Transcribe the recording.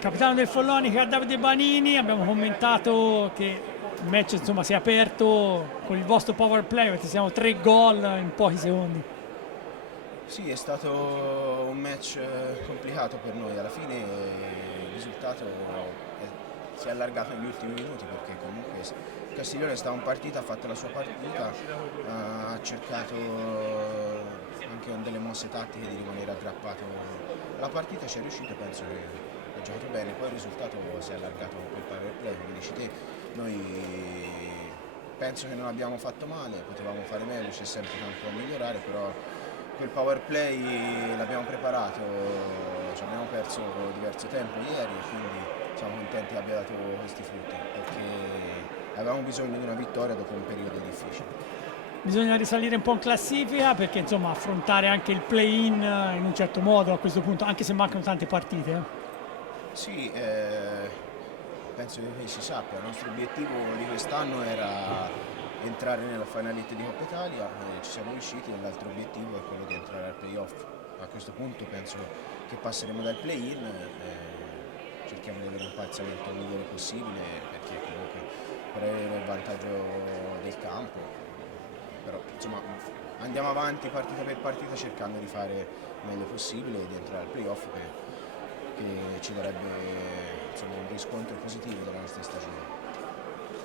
capitano del Follonica Davide Banini, abbiamo commentato che il match insomma si è aperto con il vostro power play, avete siamo 3 gol in pochi secondi. Sì, è stato un match complicato per noi, alla fine il risultato si è allargato negli ultimi minuti perché comunque Castiglione stava in partita, ha fatto la sua partita, ha cercato anche con delle mosse tattiche di rimanere aggrappato alla partita, ci è riuscito, penso che ha giocato bene, poi il risultato si è allargato con quel power play, come dici te, noi penso che non abbiamo fatto male, potevamo fare meglio, c'è sempre tanto da migliorare, però quel power play l'abbiamo preparato, ci abbiamo perso diverso tempo ieri e quindi siamo contenti che abbia dato questi frutti perché avevamo bisogno di una vittoria dopo un periodo difficile. Bisogna risalire un po' in classifica perché insomma affrontare anche il play-in in un certo modo a questo punto, anche se mancano tante partite. Sì, penso che si sappia, il nostro obiettivo di quest'anno era entrare nella finality di Coppa Italia, ci siamo riusciti e l'altro obiettivo è quello di entrare al playoff. A questo punto penso che passeremo dal play-in, cerchiamo di avere un piazzamento migliore possibile perché comunque per avere il vantaggio del campo, però insomma andiamo avanti partita per partita cercando di fare il meglio possibile e di entrare al playoff che ci darebbe insomma, un riscontro positivo della nostra stagione.